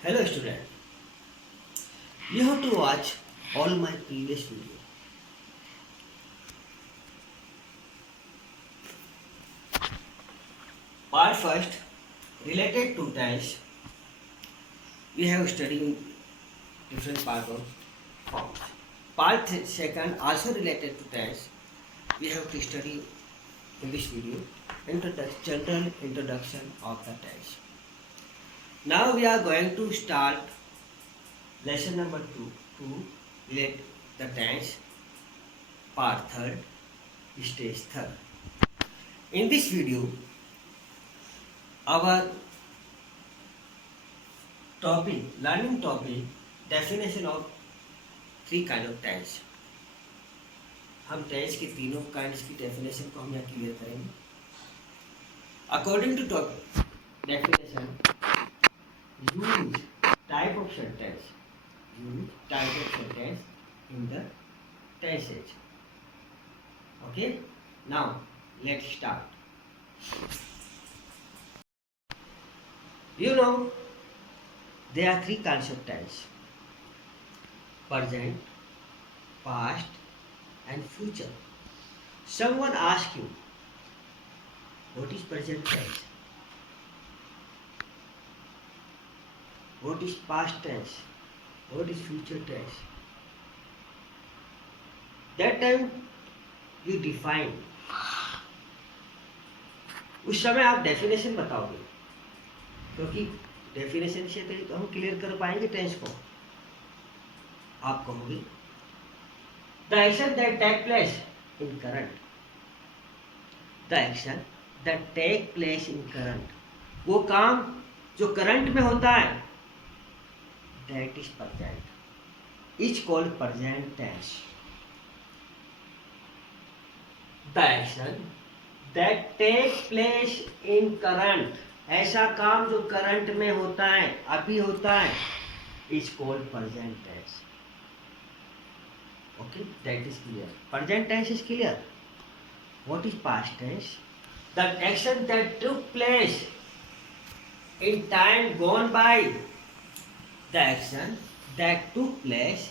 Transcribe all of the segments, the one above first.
Hello student, you have to watch all my previous video. Part first related to tense, we have studied different part of forms. Part second also related to tense, we have to study in this video general introduction of the tense. Now we are going to start lesson number 2 to relate the tense part third, stage third. In this video, our learning topic, definition of three kind of tense. हम टेंस के तीनों काइंड्स की डेफिनेशन को हम यहाँ clear करेंगे. According to topic definition, use type of sentence in the tenses. Okay, now let's start. You know, there are three kinds of tense: present, past, and future. Someone asks you, what is present tense? What is past tense? What is future tense? That time you define. उस समय आप डेफिनेशन बताओगे, क्योंकि डेफिनेशन से तो हम क्लियर कर पाएंगे टेंस को. आप कहोगे the action that take place in current. The action that take place in current, वो काम जो करंट में होता है, that is present, is called present tense. The action that take place in current, ऐसा काम जो करंट में होता है, अभी होता है, is called present tense. Okay, that is clear. Present tense is clear. What is past tense? The action that took place in time gone by. The action that took place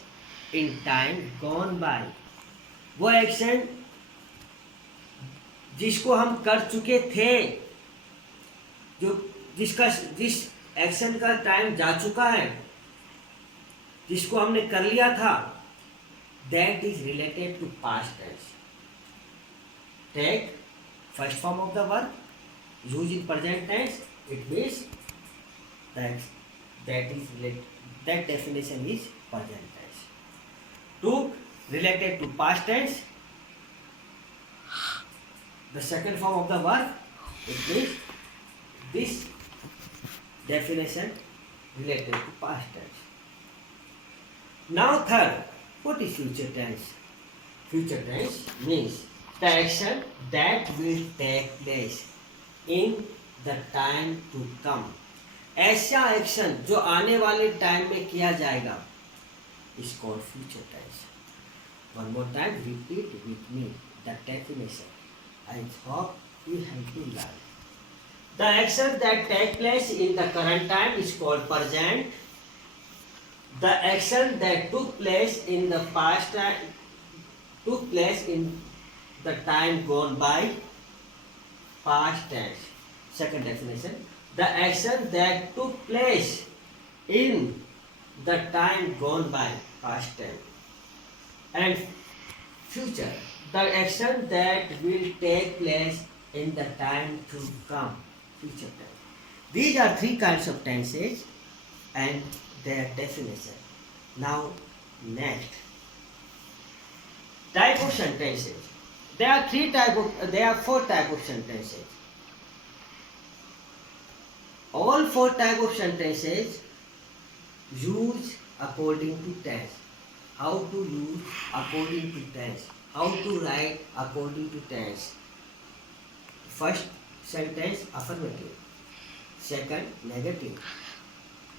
in time gone by, वो action जिसको हम कर चुके थे, जिस एक्शन का टाइम जा चुका है, जिसको हमने कर लिया था, that is related to past tense. Take first form of the verb use in present tense, it means that definition is present tense. Took related to past tense, the second form of the verb, it means this definition related to past tense. Now third, what is future tense? Future tense means the action that will take place in the time to come. ऐसा एक्शन जो आने वाले टाइम में किया जाएगा, is called future tense. One more time, repeat with me the definition. I hope you have to learn. The action that take place in the current time is called present. The action that took place in the past time, took place in the time gone by, past tense. Second definition, the action that took place in the time gone by, past tense. And future, the action that will take place in the time to come, future tense. These are three kinds of tenses and their definition. Now next, type of sentences. There are four type of sentences. All four type of sentences use according to tense. How to use according to tense? How to write according to tense? First sentence affirmative, second negative,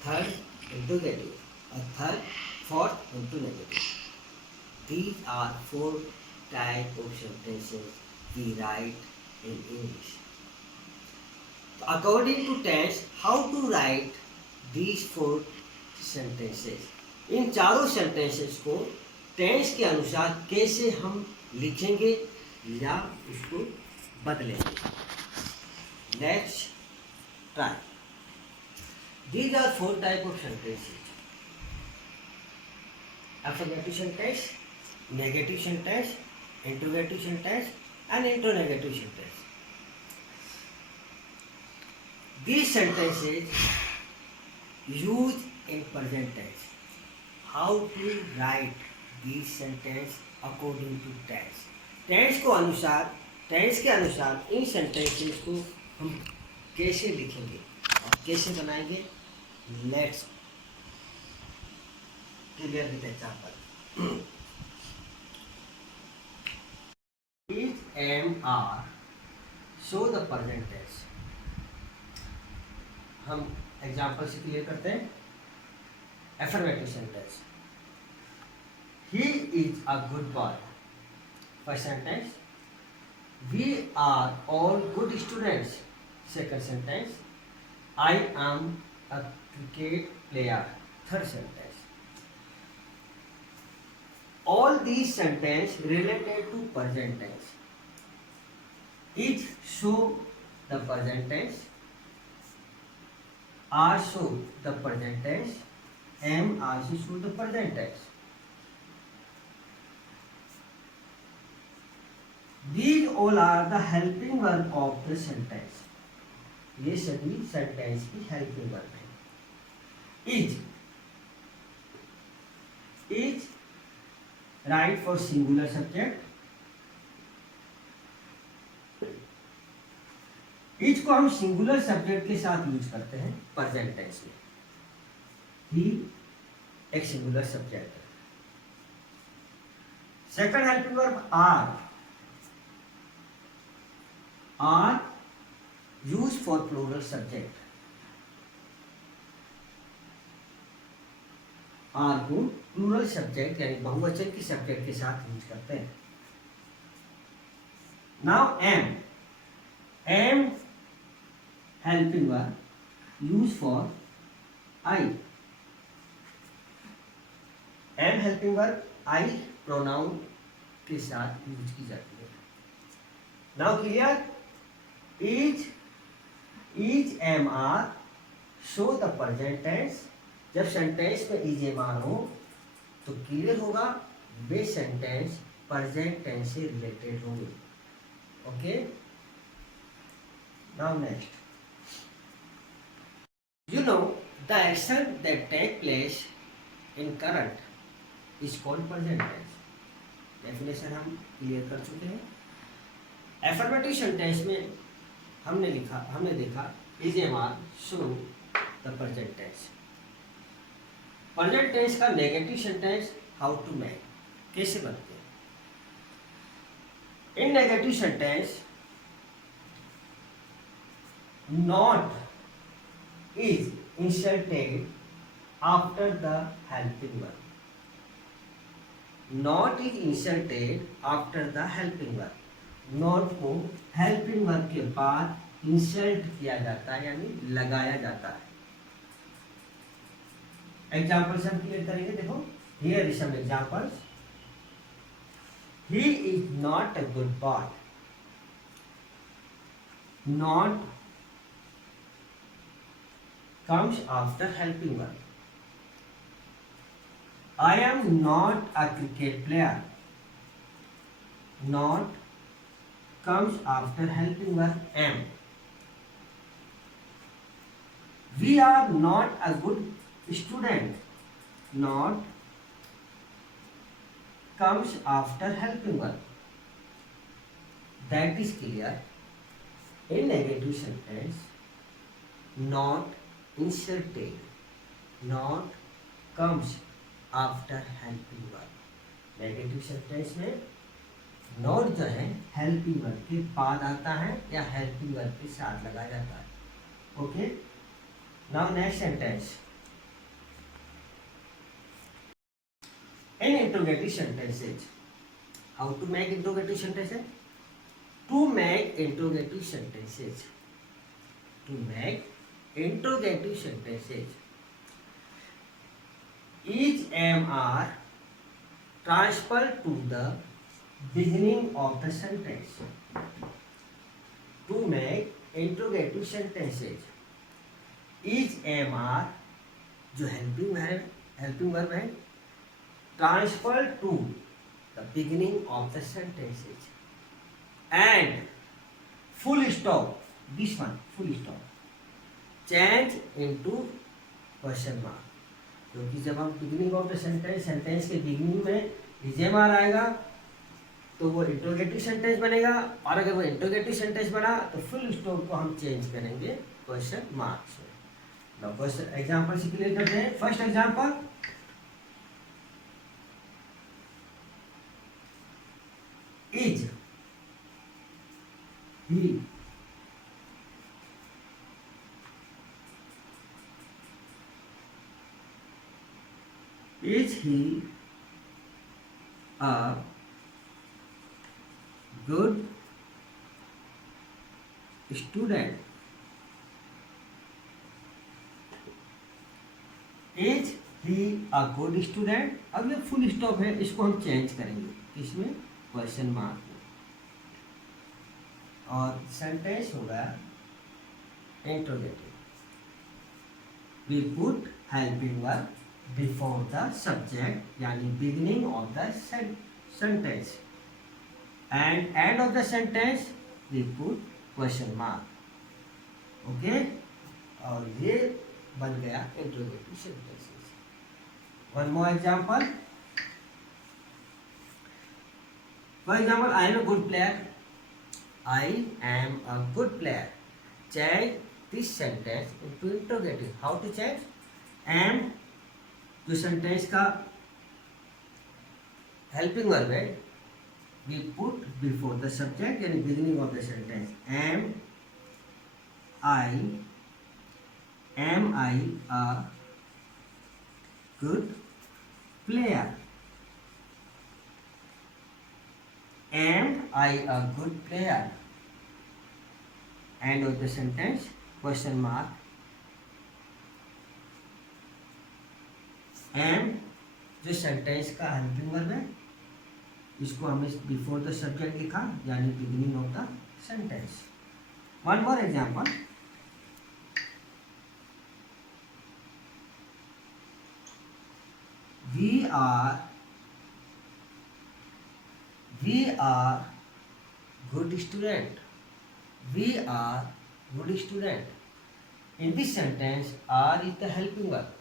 third interrogative, and fourth interrogative. These are four type of sentences we write in English. According to tense, how to write these four sentences. इन चारों सेंटेंसेस को टेंस के अनुसार कैसे हम लिखेंगे या उसको बदलेंगे. Let's try. These are four type of sentences: affirmative sentence, negative sentence, interrogative sentence, and interrogative sentence. These sentences used in present tense. How to write these sentence according to tense. Tense को अनुसार, टेंस के अनुसार इन सेंटेंसेस को हम कैसे लिखेंगे और कैसे बनाएंगे. Let's clear with example. Is am are show the present tense. हम एग्जांपल से क्लियर करते हैं. Affirmative sentence, he is a good boy. First sentence, we are all good students. Second sentence, I am a cricket player. Third sentence. All these sentence related to present tense. Is show the present tense, are show the present tense, am also show the present tense. These all are the helping verb of the sentence. ये सभी सेंटेंस की helping verb है. Is right for singular subject. Is को हम singular subject के साथ use करते हैं प्रेजेंट टेंस में. ही एक सिंगुलर सब्जेक्ट है. Second helping verb are. Are use for plural subject. Are को प्लूरल सब्जेक्ट यानी बहुवचन की सब्जेक्ट के साथ यूज करते हैं. Now am. Am helping verb used for I. am helping verb I pronoun के साथ यूज की जाती है. Now clear. Is am are show the present tense. जब सेंटेंस में इज एम आर हो तो क्लियर होगा वे सेंटेंस प्रेजेंट टेंस से रिलेटेड होंगे. Okay. Now next. You know, the action that take place in current is called present tense. Definition हम क्लियर कर चुके हैं. Affirmative sentence में हमने देखा is am are show the present tense. Present tense का negative sentence how to make, कैसे बनते हैं. In negative sentence, not is inserted after the helping verb. Not is inserted after the helping verb. Not को helping verb के बाद insert किया जाता है यानी लगाया जाता है. एग्जाम्पल से हम क्लियर करेंगे. देखो, here is some examples. He is not a good boy. Not comes after helping verb. I am not a cricket player. Not comes after helping verb am. We are not a good student. Not comes after helping verb. That is clear. In negative sentence, not inserted, not comes after helping verb. Negative sentence में नॉट जो है helping verb के बाद आता है या helping verb के साथ लगाया जाता है. Okay. Now next sentence. In interrogative sentences, how to make interrogative sentences. To make interrogative sentences. To make interrogative sentences. each am are transferred to the beginning of the sentence to make interrogative sentences. each am are जो helping verb है, transfer to the beginning of the sentences and full stop, this one full stop, change into question mark. क्योंकि जब हम beginning of the sentence के beginning में is am are आएगा तो वो इंट्रोगेटिव सेंटेंस बनेगा, और अगर वो इंट्रोगेटिव सेंटेंस बना तो फुल स्टॉप को हम चेंज करेंगे क्वेश्चन मार्क से। नाउ क्वेश्चन एग्जांपल से क्लियर करते हैं। First example, is he Is he a good student? Is he a good student? अब ये फुल स्टॉप है, इसको हम चेंज करेंगे इसमें क्वेश्चन मार्क में, और सेंटेंस होगा interrogative. We put helping verb before the subject, यानी beginning of the sentence, and end of the sentence we put question mark. Okay, और ये बन गया interrogative sentences. One more example. For example, I am a good player. I am a good player. Change this sentence into interrogative. How to change? Am जो sentence का helping verb है, we put before the subject यानी beginning of the sentence, am I a good player, am I a good player, end of the sentence question mark, am जो sentence का helping verb है, इसको हमने before the subject लिखा यानी beginning of the sentence. One more example, we are good student, we are good student. In this sentence are is the helping verb,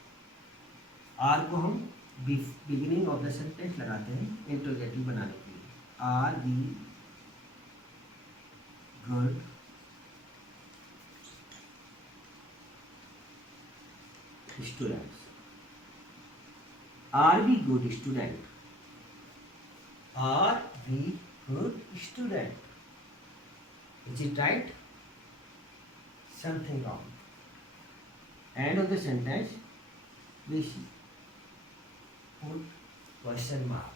are को हम beginning of the sentence लगाते हैं इंट्रोगेटिव बनाने के लिए। Are we good students, are we good student, are we good student. Is it right? Something wrong. End of the sentence we put question mark.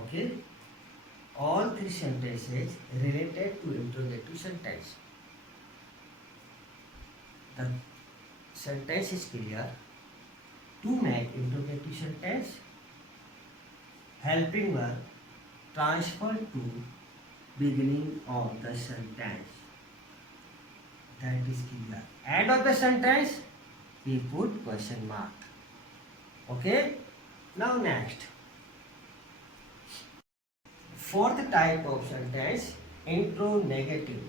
Okay, all three sentences related to interrogative sentence. The sentence is clear. To make interrogative sentence, helping verb transfer to beginning of the sentence. That is clear. End of the sentence we put question mark. Okay, now next, fourth type of sentence, intronegative.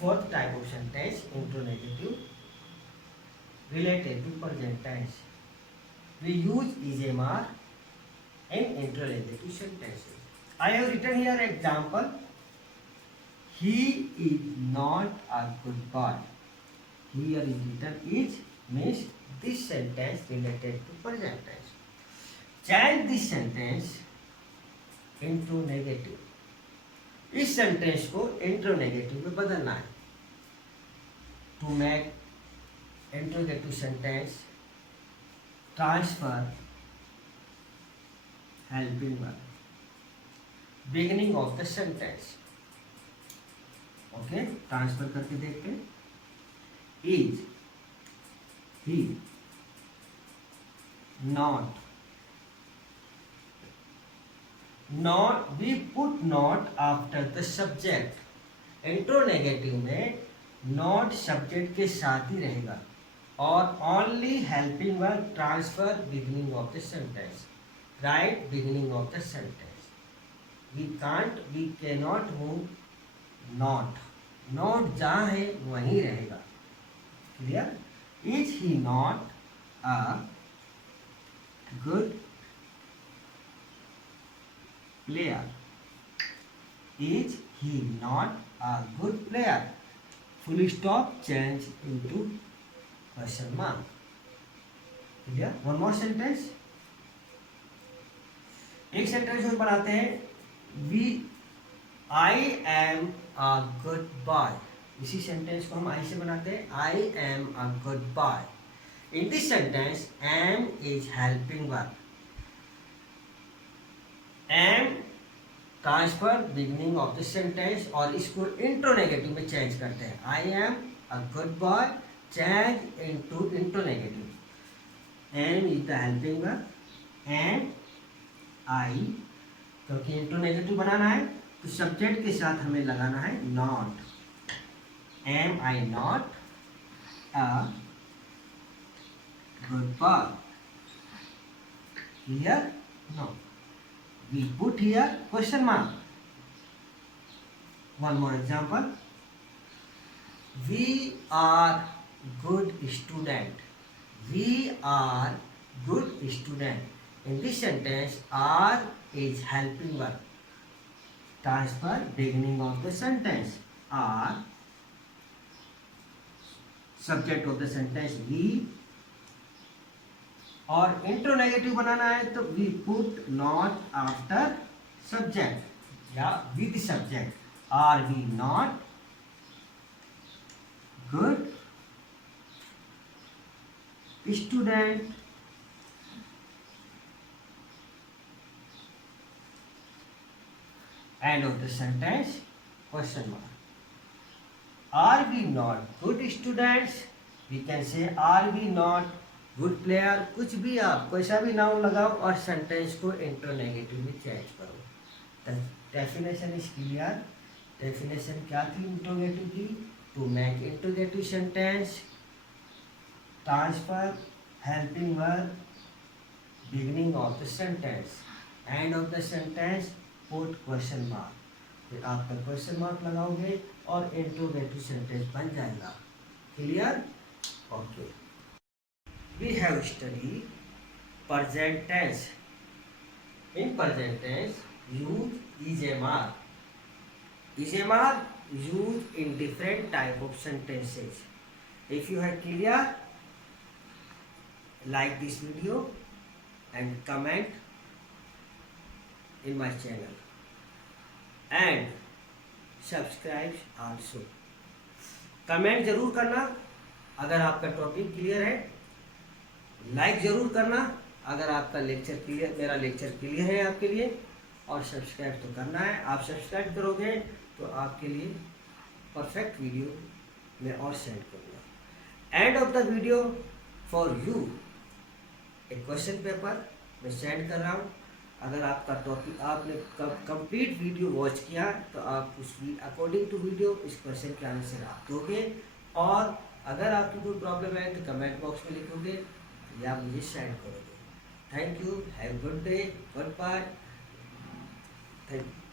Fourth type of sentence, intronegative, related to present tense. We use is-am-are in intronegative sentences. I have written here example, he is not a good boy. Here is written is, means this sentence related to present tense. Change this sentence into negative. इस sentence को interronegative में बदलना है। To make interrogative sentence, transfer helping verb, beginning of the sentence. Okay, transfer करके देखते हैं। Is he not we put not after the subject. Interronegative में not subject के साथ ही रहेगा और only helping verb transfer beginning of the sentence, right beginning of the sentence. We can not move not. Not जहाँ है वहीं रहेगा. Clear? Is he not a good player? Is he not a good player? Full stop change into question mark. Clear? One more sentence. एक सेंटेंस और बनाते हैं. I am a good boy. इसी सेंटेंस को हम I से बनाते हैं. I am a good boy. In this sentence, am is helping verb. Am transfer beginning of the sentence और इसको इंट्रोनेगेटिव में चेंज करते हैं. I am a good boy change into interronegative. Am is the helping verb and I, क्योंकि interronegative बनाना है तो सब्जेक्ट के साथ हमें लगाना है not. Am I not a good boy? Clear? No. We put here question mark. One more example. We are good student. We are good student. In this sentence, are is helping verb. Transfer beginning of the sentence. Are subject of the sentence we. और इंट्रोनेगेटिव बनाना है तो we put not after subject या with subject. Are we not good student? End of the sentence question mark. Are we not good students? We can say are we not good player. कुछ भी आप कोई सा भी नाउन लगाओ और सेंटेंस को इंट्रोनेगेटिव में चेंज करो. Definition is clear. डेफिनेशन क्या थी इंट्रोगेटिव की? To make interrogative sentence, transfer helping verb beginning of the sentence, end of the sentence put question mark. फिर आप क्वेश्चन मार्क लगाओगे और इंट्रोगेटिव सेंटेंस बन जाएगा. Clear? Okay. We have studied present tense. In present tense, use is MR. Is MR used in different type of sentences. If you are clear, like this video and comment in my channel and subscribe also. Comment जरूर करना अगर आपका topic clear है. लाइक जरूर करना अगर आपका lecture clear, मेरा लेक्चर क्लियर है आपके लिए. और सब्सक्राइब तो करना है. आप सब्सक्राइब करोगे तो आपके लिए परफेक्ट वीडियो मैं और सेंड करूँगा. And of the video for you एक क्वेश्चन पेपर मैं सेंड कर रहा हूँ. अगर आपका टॉपिक आपने कंप्लीट वीडियो वॉच किया तो आप उस अकॉर्डिंग टू वीडियो इस क्वेश्चन के आंसर आप दोगे. और अगर आपकी कोई प्रॉब्लम है तो कमेंट बॉक्स में लिखोगे या मुझे सेंड करोगे. Thank you. Have good day. Goodbye. Thank you.